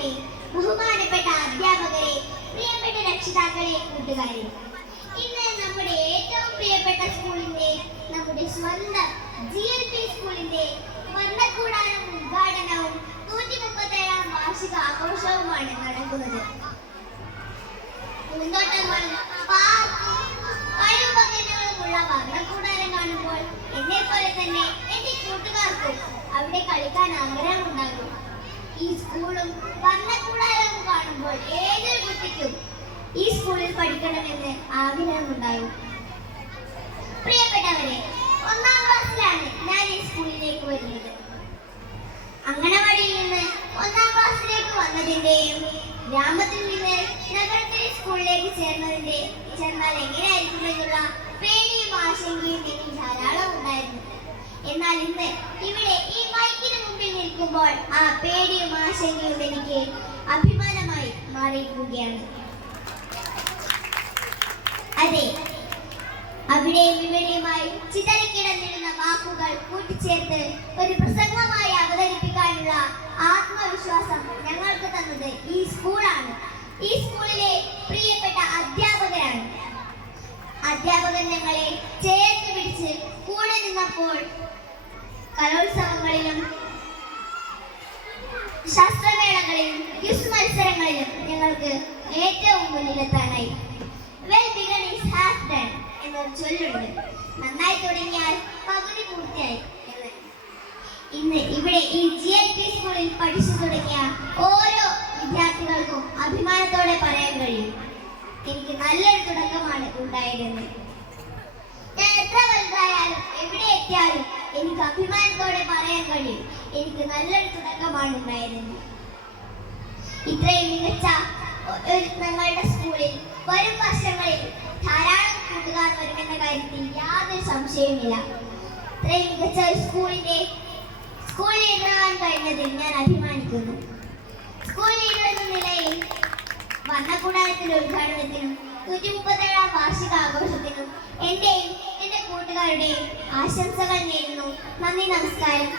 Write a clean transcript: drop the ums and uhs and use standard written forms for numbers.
മാതാപിതാക്കളെ, ബഹുമാനപ്പെട്ട അധ്യാപകരെ, പ്രിയപ്പെട്ട രക്ഷിതാക്കളെ, കൂട്ടുകാരെ, ഇന്ന് നമ്മുടെ ഏറ്റവും പ്രിയപ്പെട്ട സ്കൂളിന്റെ, നമ്മുടെ സ്വന്തം GLP സ്കൂളിന്റെ വർണ്ണക്കൂടാരം ഉദ്ഘാടനവും 137ാം വാർഷിക ആഘോഷവുമാണ് നടക്കുന്നത്. പൂന്തോട്ടങ്ങളും പാർക്കും കഴിവുപകരണങ്ങളുമുള്ള വർണ്ണക്കൂടാരം കാണുമ്പോൾ എന്നെ പോലെ തന്നെ എന്റെ കൂട്ടുകാർക്കും അവിടെ കളിക്കാൻ ആഗ്രഹമുണ്ടാകും. ഈ സ്കൂളും വർണ്ണക്കൂടാരവും കാണുമ്പോൾ ഏതൊരു കുട്ടിക്കും ഈ സ്കൂളിൽ പഠിക്കണമെന്ന് ആഗ്രഹമുണ്ടാകും. പ്രിയപ്പെട്ടവരെ, 1ാം ക്ലാസ്സിലാണ് ഞാൻ ഈ സ്കൂളിലേക്ക് വരുന്നത്. അങ്കണവാടിയിൽ നിന്ന് 1ാം ക്ലാസ്സിലേക്ക് വന്നതിന്റെയും ഗ്രാമത്തിൽ നിന്ന് നഗരത്തിലെ സ്കൂളിലേക്ക് ചേർന്നാൽ എങ്ങനെയായിരിക്കുമെന്നുള്ള പേടിയും ആശങ്കയും എനിക്ക് ധാരാളം ഉണ്ടായിരുന്നു. എന്നാൽ ഇന്ന് ഇവിടെ ഈ മൈക്കിന് മുമ്പിൽ നിൽക്കുമ്പോൾ ആ പേടിയും ആശങ്കയും എനിക്ക് അഭിമാനമായി മാറിയിരിക്കുകയാണ്. അതെ, അവിടെയും ഇവിടെയുമായി ചിതറിക്കിടന്നിരുന്ന വാക്കുകൾ കൂട്ടിച്ചേർത്ത് ഒരു പ്രസംഗമായി അവതരിപ്പിക്കാനുള്ള ആത്മവിശ്വാസം ഞങ്ങൾക്ക് തന്നത് ഈ സ്കൂളാണ്. ഈ സ്കൂളിലെ പ്രിയപ്പെട്ട അധ്യാപകരാണ്. അധ്യാപകർ ഞങ്ങളെ ചേർത്ത് പിടിച്ച് കൂടെ നിന്നപ്പോൾ കലോത്സവങ്ങളിലും ശാസ്ത്രമേളകളിലും ക്വിസ് മത്സരങ്ങളിലും ഞങ്ങൾക്ക് ഏറ്റവും മുന്നിലെത്താനായി. Well begun is half done എന്നൊരു ചൊല്ലുണ്ട്. നന്നായി തുടങ്ങിയാൽ പകുതി പൂർത്തിയായി എന്ന്. ഇന്ന് ഇവിടെ ഈ GLP സ്കൂളിൽ പഠിച്ചു തുടങ്ങിയ ഓരോ വിദ്യാർത്ഥികൾക്കും അഭിമാനത്തോടെ പറയാൻ കഴിയും, എനിക്ക് നല്ലൊരു തുടക്കമാണ് ഉണ്ടായതെന്ന്. ഞാൻ എത്ര വലുതായാലും എവിടെ എത്തിയാലും എനിക്ക് അഭിമാനത്തോടെ പറയാൻ കഴിയും, എനിക്ക് നല്ലൊരു തുടക്കമാണ് ഉണ്ടായതെന്ന്. ഇത്രയും മികച്ച ഞങ്ങളുടെ സ്കൂളിൽ വരും വർഷങ്ങളിൽ ധാരാളം കൂട്ടുകാർ വരുമെന്ന കാര്യത്തിൽ യാതൊരു സംശയവുമില്ല. ഇത്രയും മികച്ച ഒരു സ്കൂൾ ലീഡറാകാൻ കഴിഞ്ഞതിൽ ഞാൻ അഭിമാനിക്കുന്നു. സ്കൂൾ ലീഡർ എന്ന നിലയിൽ വർണ്ണക്കൂടാരത്തിന്റെ ഉദ്ഘാടനത്തിനും 137ാം വാർഷിക ആഘോഷത്തിനും എന്റെയും എന്റെ കൂട്ടുകാരുടെയും ആശംസകൾ നേരുന്നു. നന്ദി, നമസ്കാരം.